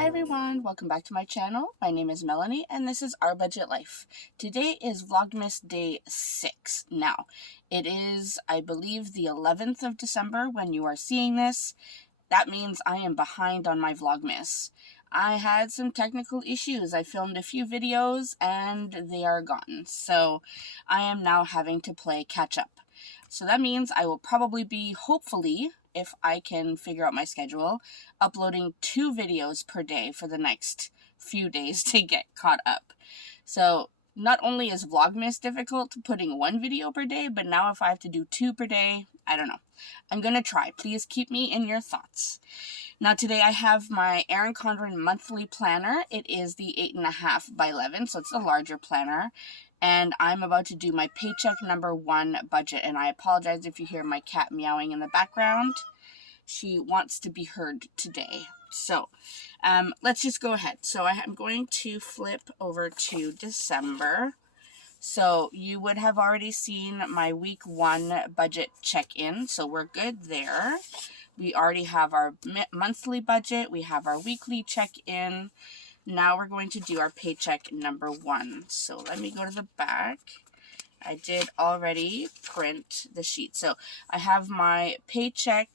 Hi everyone, welcome back to my channel. My name is Melanie and this is Our Budget Life. Today is Vlogmas Day 6. Now, it is, I believe, the 11th of December when you are seeing this. That means I am behind on my Vlogmas. I had some technical issues. I filmed a few videos and they are gone. So I am now having to play catch up. So that means I will probably be, hopefully, if I can figure out my schedule, uploading 2 videos per day for the next few days to get caught up. So not only is Vlogmas difficult, putting 1 video per day, but now if I have to do 2 per day, I don't know. I'm going to try. Please keep me in your thoughts. Now today I have my Erin Condren Monthly Planner. It is the 8.5 by 11, so it's a larger planner. And I'm about to do my paycheck number 1 budget. And I apologize if you hear my cat meowing in the background. She wants to be heard today. So let's just go ahead. So I'm going to flip over to December. So you would have already seen my week 1 budget check-in. So we're good there. We already have our monthly budget. We have our weekly check-in. Now we're going to do our paycheck number 1. So let me go to the back. I did already print the sheet. So I have my paycheck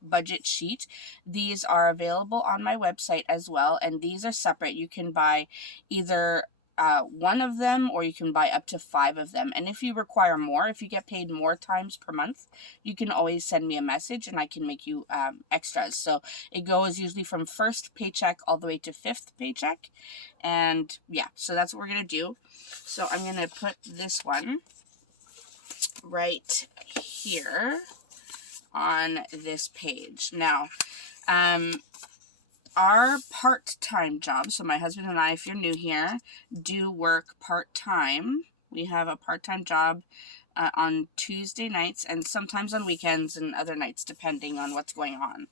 budget sheet. These are available on my website as well. And these are separate. You can buy either one of them or you can buy up to 5 of them. And if you require more, if you get paid more times per month, you can always send me a message and I can make you extras. So it goes usually from 1st paycheck all the way to 5th paycheck. And yeah, so that's what we're going to do. So I'm going to put this one right here on this page. Now, our part-time job, so my husband and I, if you're new here, do work part-time. We have a part-time job on Tuesday nights and sometimes on weekends and other nights depending on what's going on.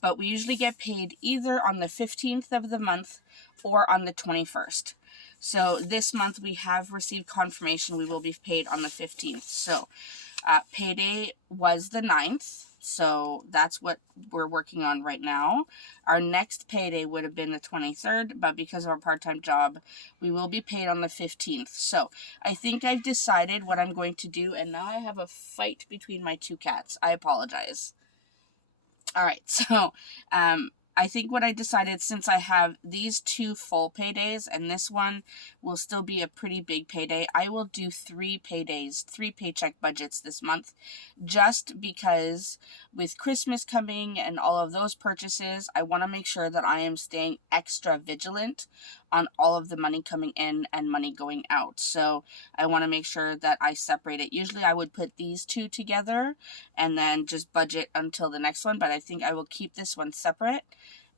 But we usually get paid either on the 15th of the month or on the 21st. So this month we have received confirmation we will be paid on the 15th. So payday was the 9th. So that's what we're working on right now. Our next payday would have been the 23rd, but because of our part-time job, we will be paid on the 15th. So I think I've decided what I'm going to do, and now I have a fight between my 2 cats. I apologize. All right, so I think what I decided, since I have these 2 full paydays and this one will still be a pretty big payday, I will do 3 paydays, 3 paycheck budgets this month, just because with Christmas coming and all of those purchases, I want to make sure that I am staying extra vigilant on all of the money coming in and money going out. So I want to make sure that I separate it. Usually I would put these 2 together and then just budget until the next one, but I think I will keep this one separate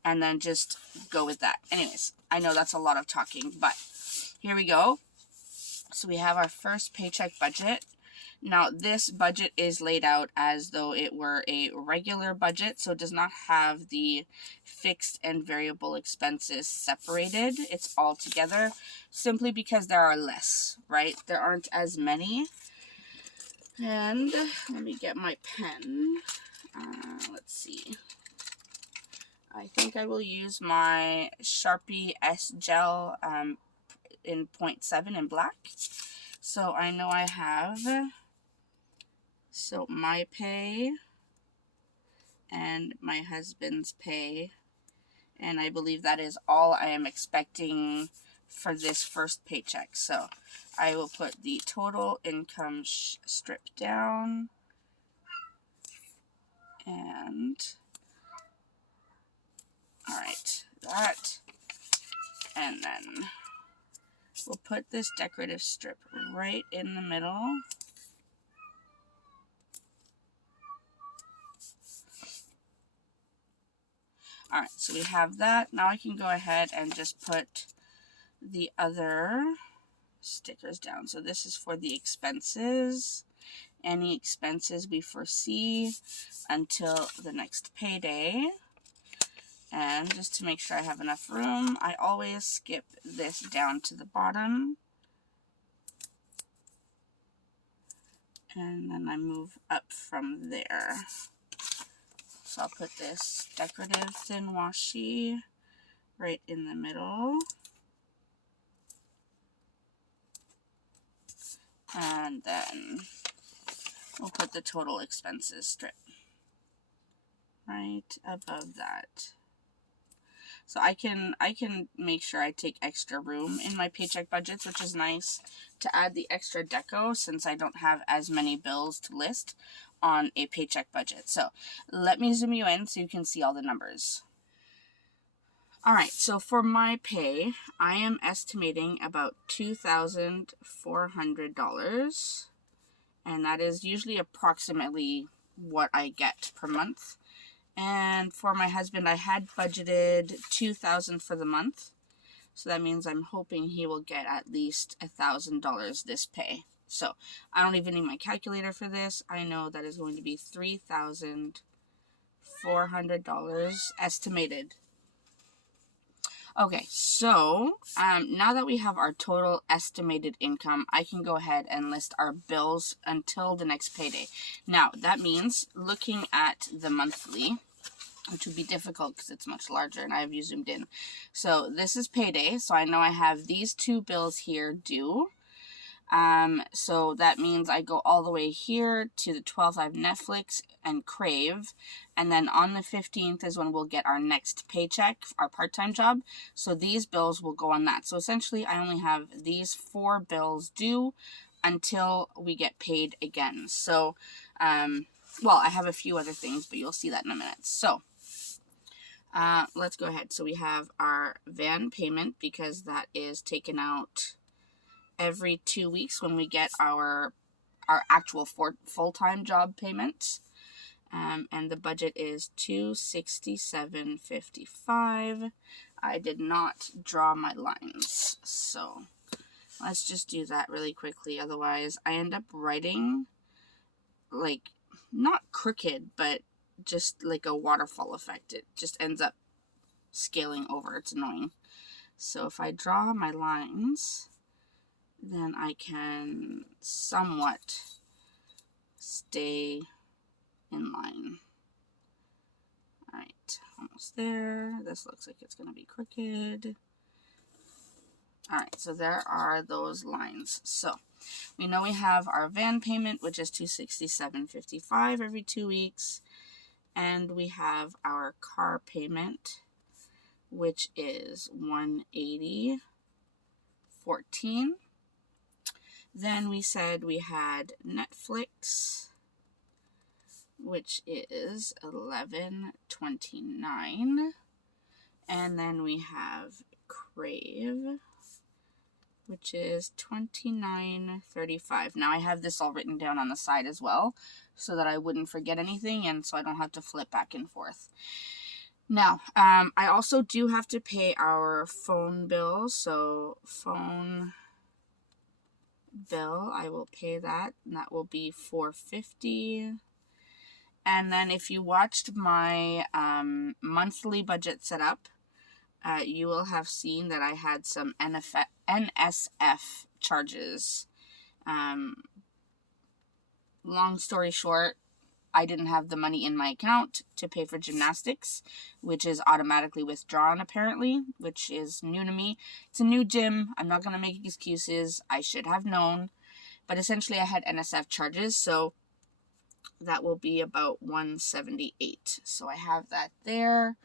and then just go with that. Anyways, I know that's a lot of talking, but here we go. So we have our first paycheck budget. Now this budget is laid out as though it were a regular budget, so it does not have the fixed and variable expenses separated. It's all together simply because there are less, right? There aren't as many. And let me get my pen. Let's see. I think I will use my Sharpie S Gel in 0.7 in black. So I know I have, so my pay and my husband's pay. And I believe that is all I am expecting for this first paycheck. So I will put the total income strip down. And alright, that, and then we'll put this decorative strip right in the middle. Alright, so we have that. Now I can go ahead and just put the other stickers down. So this is for the expenses. Any expenses we foresee until the next payday. And just to make sure I have enough room, I always skip this down to the bottom. And then I move up from there. So I'll put this decorative thin washi right in the middle. And then we'll put the total expenses strip right above that. So I can make sure I take extra room in my paycheck budgets, which is nice to add the extra deco since I don't have as many bills to list on a paycheck budget. So let me zoom you in so you can see all the numbers. All right, so for my pay, I am estimating about $2,400, and that is usually approximately what I get per month. And for my husband, I had budgeted $2,000 for the month. So that means I'm hoping he will get at least $1,000 this pay. So I don't even need my calculator for this. I know that is going to be $3,400 estimated. Okay, so now that we have our total estimated income, I can go ahead and list our bills until the next payday. Now, that means looking at the monthly, which would be difficult because it's much larger and I have you zoomed in. So this is payday, so I know I have these two bills here due. So that means I go all the way here to the 12th. I have Netflix and Crave, and then on the 15th is when we'll get our next paycheck, our part-time job. So these bills will go on that. So essentially I only have these 4 bills due until we get paid again. So, well, I have a few other things, but you'll see that in a minute. So, let's go ahead. So we have our van payment because that is taken out every 2 weeks when we get our actual full-time job payment. And the budget is $267.55. I did not draw my lines, so let's just do that really quickly. Otherwise, I end up writing like not crooked, but just like a waterfall effect. It just ends up scaling over. It's annoying. So if I draw my lines, then I can somewhat stay in line. Alright, almost there. This looks like it's going to be crooked. Alright, so there are those lines. So, we know we have our van payment, which is $267.55 every 2 weeks. And we have our car payment, which is $180.14. Then we said we had Netflix, which is $11.29. And then we have Crave, which is $29.35. Now I have this all written down on the side as well, so that I wouldn't forget anything, and so I don't have to flip back and forth. Now, I also do have to pay our phone bill, so phone bill, I will pay that, and that will be $450. And then if you watched my monthly budget setup, you will have seen that I had some NSF charges. Long story short, I didn't have the money in my account to pay for gymnastics, which is automatically withdrawn apparently, which is new to me. It's a new gym. I'm not going to make excuses. I should have known. But essentially I had NSF charges, so that will be about $178. So I have that there.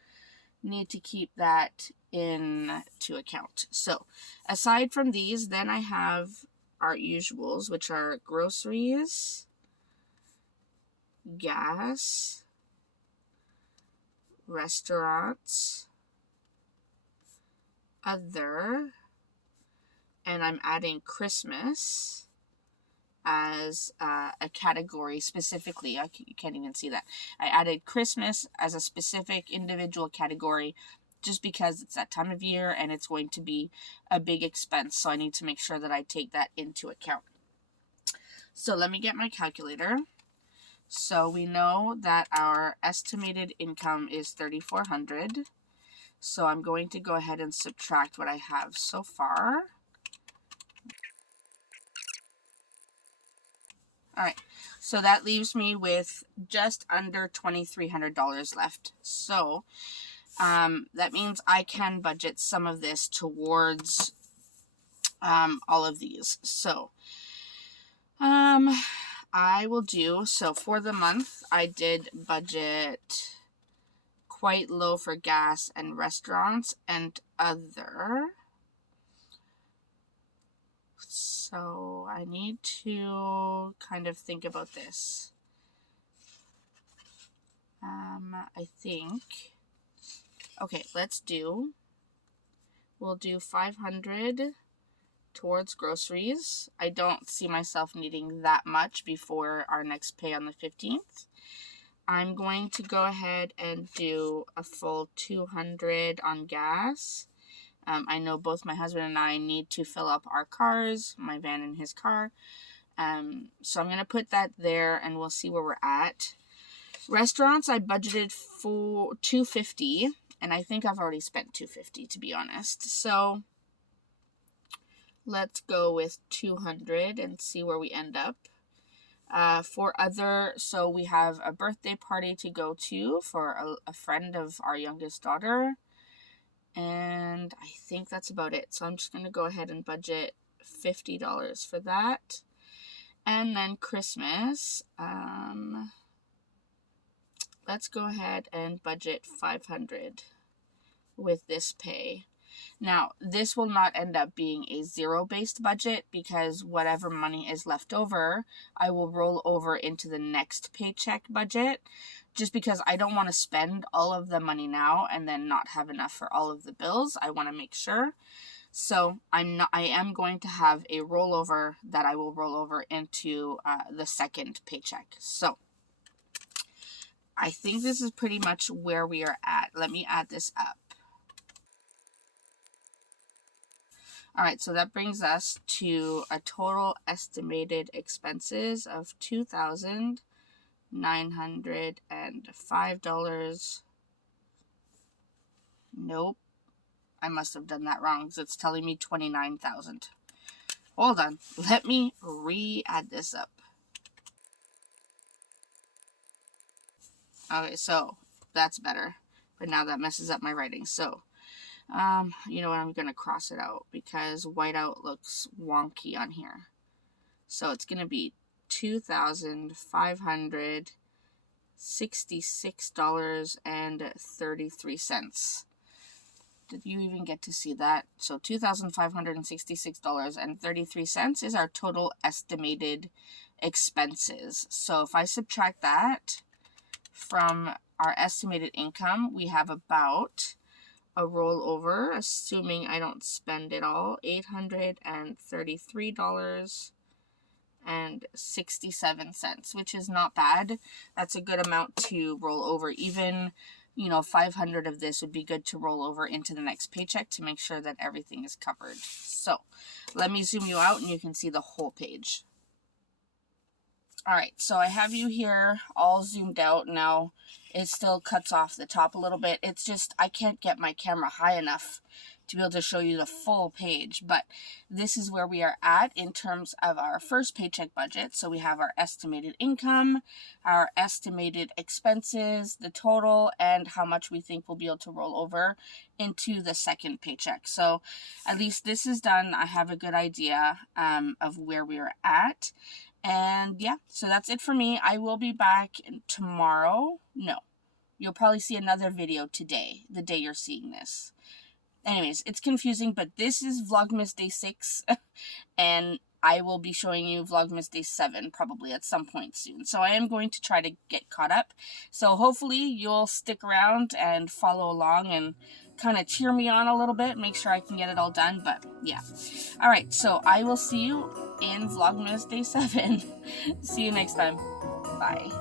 Need to keep that into account. So aside from these, then I have our usuals, which are groceries, gas, restaurants, other, and I'm adding Christmas as a category specifically. You can't even see that. I added Christmas as a specific individual category just because it's that time of year and it's going to be a big expense, so I need to make sure that I take that into account. So let me get my calculator. So we know that our estimated income is $3,400. So I'm going to go ahead and subtract what I have so far. All right, so that leaves me with just under $2,300 left. So that means I can budget some of this towards all of these. So I will do, so for the month, I did budget quite low for gas and restaurants and other. So I need to kind of think about this. I think, okay, we'll do 500 towards groceries. I don't see myself needing that much before our next pay on the 15th. I'm going to go ahead and do a full 200 on gas. I know both my husband and I need to fill up our cars, my van and his car. So I'm going to put that there and we'll see where we're at. Restaurants, I budgeted for $250, and I think I've already spent $250 to be honest. So let's go with 200 and see where we end up. For other, so we have a birthday party to go to for a friend of our youngest daughter. And I think that's about it. So I'm just going to go ahead and budget $50 for that. And then Christmas, let's go ahead and budget $500 with this pay. Now, this will not end up being a zero-based budget because whatever money is left over, I will roll over into the next paycheck budget just because I don't want to spend all of the money now and then not have enough for all of the bills. I want to make sure. So I am going to have a rollover that I will roll over into the second paycheck. So I think this is pretty much where we are at. Let me add this up. All right, so that brings us to a total estimated expenses of $2,905. Nope, I must have done that wrong because it's telling me $29,000. Hold on, let me re-add this up. Okay, so that's better, but now that messes up my writing. So you know what, I'm going to cross it out because whiteout looks wonky on here. So it's going to be $2,566.33. Did you even get to see that? So $2,566.33 is our total estimated expenses. So if I subtract that from our estimated income, we have about a rollover, assuming I don't spend it all, $833.67, which is not bad. That's a good amount to roll over. Even, 500 of this would be good to roll over into the next paycheck to make sure that everything is covered. So let me zoom you out and you can see the whole page. All right, so I have you here all zoomed out. Now it still cuts off the top a little bit. It's just I can't get my camera high enough to be able to show you the full page, but this is where we are at in terms of our first paycheck budget. So we have our estimated income, our estimated expenses, the total, and how much we think we'll be able to roll over into the second paycheck. So at least this is done. I have a good idea of where we are at. And yeah, so that's it for me. I will be back tomorrow. No, you'll probably see another video today, the day you're seeing this. Anyways, it's confusing, but this is Vlogmas Day 6, and I will be showing you Vlogmas Day 7 probably at some point soon. So I am going to try to get caught up. So hopefully you'll stick around and follow along and kind of cheer me on a little bit, make sure I can get it all done. But yeah. All right, so I will see you in Vlogmas Day 7. See you next time. Bye.